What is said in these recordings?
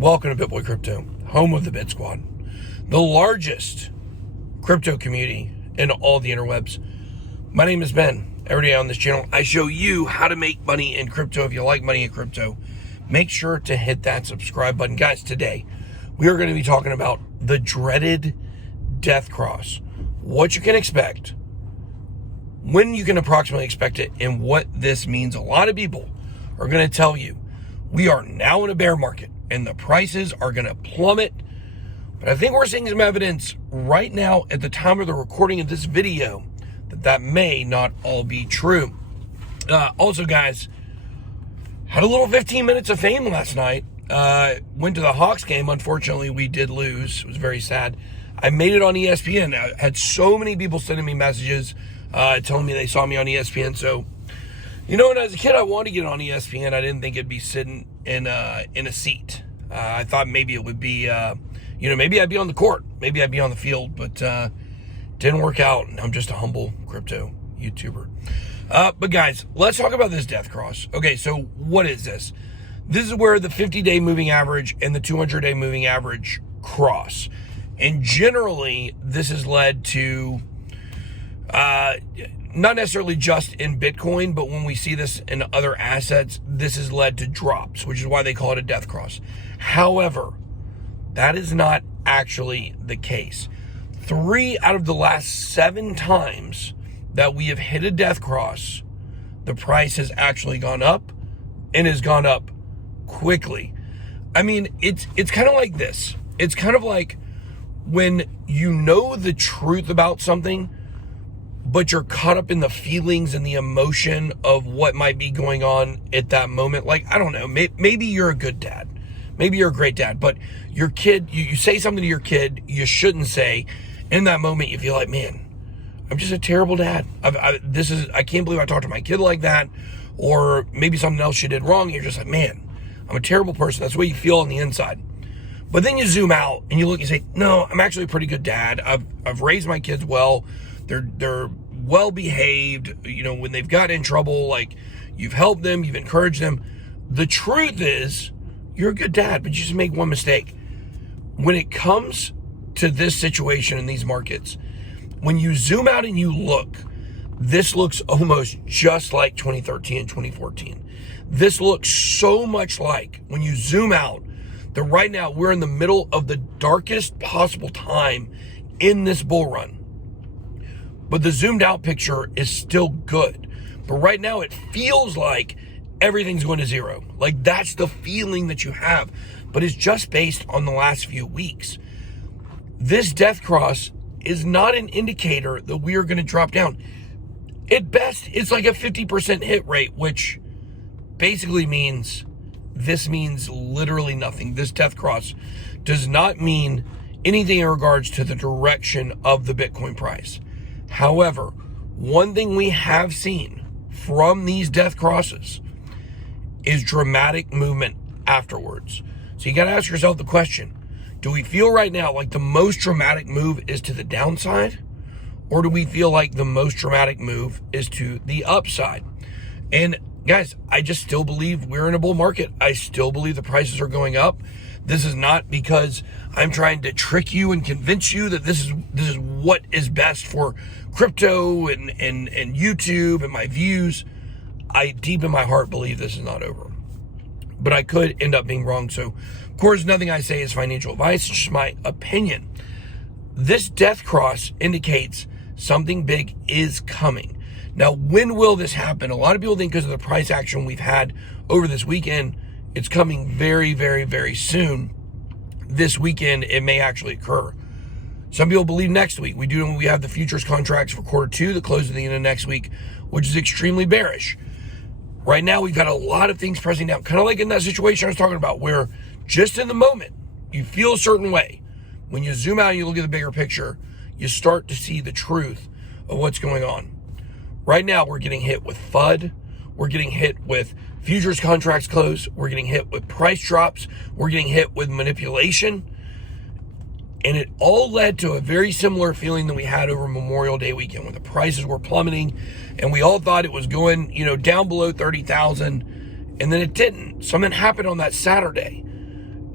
Welcome to BitBoy Crypto, home of the BitSquad, the largest crypto community in all the interwebs. My name is Ben. Every day on this channel, I show you how to make money in crypto. If you like money in crypto, make sure to hit that subscribe button. Guys, today we are going to be talking about the dreaded death cross, what you can expect, when you can approximately expect it, and what this means. A lot of people are going to tell you we are now in a bear market and the prices are going to plummet. But I think we're seeing some evidence right now at the time of the recording of this video that may not all be true. Also, guys, had a little 15 minutes of fame last night. Went to the Hawks game. Unfortunately, we did lose. It was very sad. I made it on ESPN. I had so many people sending me messages telling me they saw me on ESPN. So, you know, when I was a kid, I wanted to get on ESPN. I didn't think it'd be sitting in a seat. I thought maybe it would be, maybe I'd be on the court. Maybe I'd be on the field, but didn't work out. I'm just a humble crypto YouTuber. But guys, let's talk about this death cross. Okay, so what is this? This is where the 50-day moving average and the 200-day moving average cross. And generally, this has led to, not necessarily just in Bitcoin, but when we see this in other assets, this has led to drops, which is why they call it a death cross. However, that is not actually the case. 3 out of the last 7 times that we have hit a death cross, the price has actually gone up and has gone up quickly. I mean, it's kind of like this. It's kind of like when you know the truth about something, but you're caught up in the feelings and the emotion of what might be going on at that moment. Like, I don't know, maybe you're a good dad. Maybe you're a great dad, but your kid, you say something to your kid you shouldn't say. In that moment, you feel like, man, I'm just a terrible dad. I can't believe I talked to my kid like that. Or maybe something else you did wrong. And you're just like, man, I'm a terrible person. That's what you feel on the inside. But then you zoom out and you look and say, no, I'm actually a pretty good dad. I've raised my kids well. They're well behaved. You know, when they've gotten in trouble, like, you've helped them, you've encouraged them. The truth is, you're a good dad, but you just make one mistake. When it comes to this situation in these markets, when you zoom out and you look, this looks almost just like 2013 and 2014. This looks so much like, when you zoom out, that right now we're in the middle of the darkest possible time in this bull run. But the zoomed out picture is still good. But right now it feels like everything's going to zero. Like, that's the feeling that you have. But it's just based on the last few weeks. This death cross is not an indicator that we are going to drop down. At best, it's like a 50% hit rate, which basically means literally nothing. This death cross does not mean anything in regards to the direction of the Bitcoin price. However, one thing we have seen from these death crosses is dramatic movement afterwards. So you got to ask yourself the question, do we feel right now like the most dramatic move is to the downside? Or do we feel like the most dramatic move is to the upside? And guys, I just still believe we're in a bull market. I still believe the prices are going up. This is not because I'm trying to trick you and convince you that this is what is best for crypto and YouTube and my views. I deep in my heart believe this is not over. But I could end up being wrong. So, of course, nothing I say is financial advice. It's just my opinion. This death cross indicates something big is coming. Now, when will this happen? A lot of people think because of the price action we've had over this weekend, it's coming very, very, very soon. This weekend, it may actually occur. Some people believe next week. We have the futures contracts for Q2 that close at the end of next week, which is extremely bearish. Right now, we've got a lot of things pressing down, kind of like in that situation I was talking about, where just in the moment, you feel a certain way. When you zoom out and you look at the bigger picture, you start to see the truth of what's going on. Right now, we're getting hit with FUD. We're getting hit with futures contracts close. We're getting hit with price drops. We're getting hit with manipulation. And it all led to a very similar feeling that we had over Memorial Day weekend when the prices were plummeting and we all thought it was going, down below 30,000, and then it didn't. Something happened on that Saturday.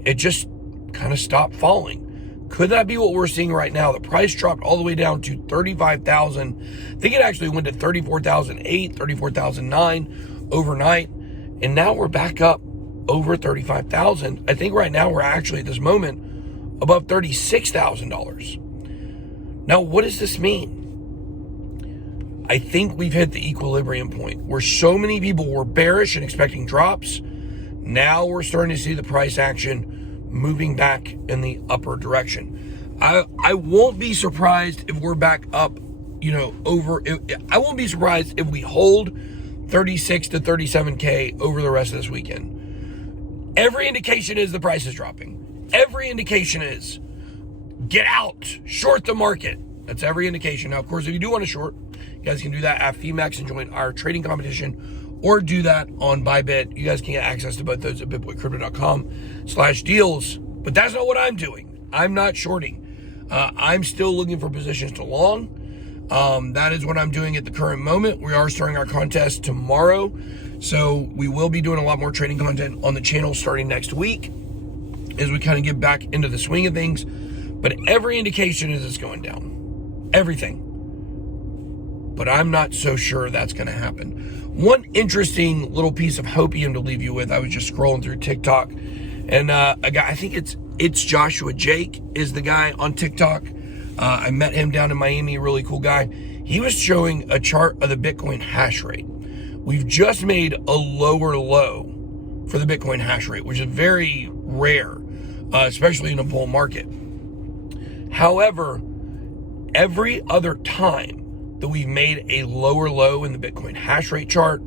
it just kind of stopped falling. Could that be what we're seeing right now? The price dropped all the way down to 35,000. I think it actually went to 34,008, 34,009 overnight. And now we're back up over 35,000. I think right now we're actually at this moment above $36,000. Now, what does this mean? I think we've hit the equilibrium point where so many people were bearish and expecting drops. Now we're starting to see the price action moving back in the upper direction. I won't be surprised if we're back up, I won't be surprised if we hold 36 to 37K over the rest of this weekend. Every indication is the price is dropping. Every indication is get out, short the market. That's every indication. Now, of course, if you do want to short, you guys can do that at FEMAX and join our trading competition, or do that on ByBit. You guys can get access to both those at bitboycrypto.com/deals. But that's not what I'm doing. I'm not shorting. I'm still looking for positions to long. That is what I'm doing at the current moment. We are starting our contest tomorrow. So we will be doing a lot more trading content on the channel starting next week as we kind of get back into the swing of things. But every indication is it's going down. Everything. But I'm not so sure that's going to happen. One interesting little piece of hopium to leave you with. I was just scrolling through TikTok, and a guy, I think it's Joshua Jake is the guy on TikTok. I met him down in Miami, really cool guy. He was showing a chart of the Bitcoin hash rate. We've just made a lower low for the Bitcoin hash rate, which is very rare, especially in a bull market. However, every other time that we've made a lower low in the Bitcoin hash rate chart,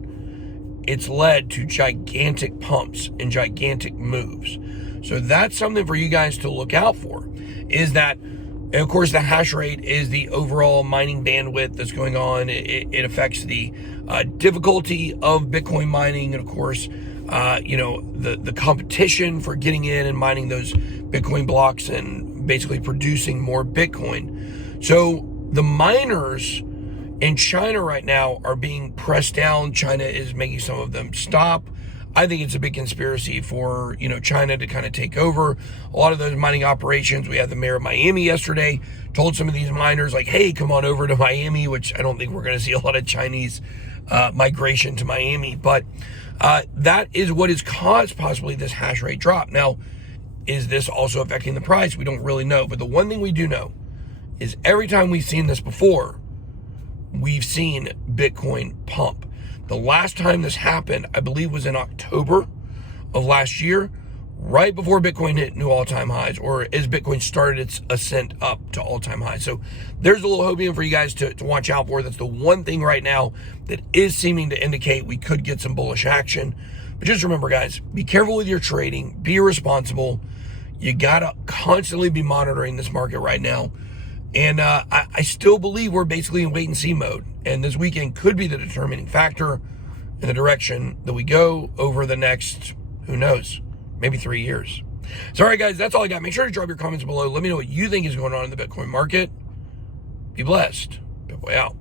it's led to gigantic pumps and gigantic moves. So that's something for you guys to look out for, is that, and of course, the hash rate is the overall mining bandwidth that's going on. It affects the difficulty of Bitcoin mining, and of course, the competition for getting in and mining those Bitcoin blocks and basically producing more Bitcoin. So the miners in China right now are being pressed down. China is making some of them stop. I think it's a big conspiracy for, China to kind of take over a lot of those mining operations. We had the mayor of Miami yesterday told some of these miners, like, hey, come on over to Miami, which I don't think we're going to see a lot of Chinese migration to Miami. But that is what has caused possibly this hash rate drop. Now, is this also affecting the price? We don't really know. But the one thing we do know is every time we've seen this before, we've seen Bitcoin pump. The last time this happened, I believe, was in October of last year, right before Bitcoin hit new all-time highs, or as Bitcoin started its ascent up to all-time highs. So there's a little hopium for you guys to watch out for. That's the one thing right now that is seeming to indicate we could get some bullish action. But just remember, guys, be careful with your trading. Be responsible. You got to constantly be monitoring this market right now. And I still believe we're basically in wait-and-see mode. And this weekend could be the determining factor in the direction that we go over the next, who knows, maybe 3 years. So, all right, guys, that's all I got. Make sure to drop your comments below. Let me know what you think is going on in the Bitcoin market. Be blessed. BitBoy out.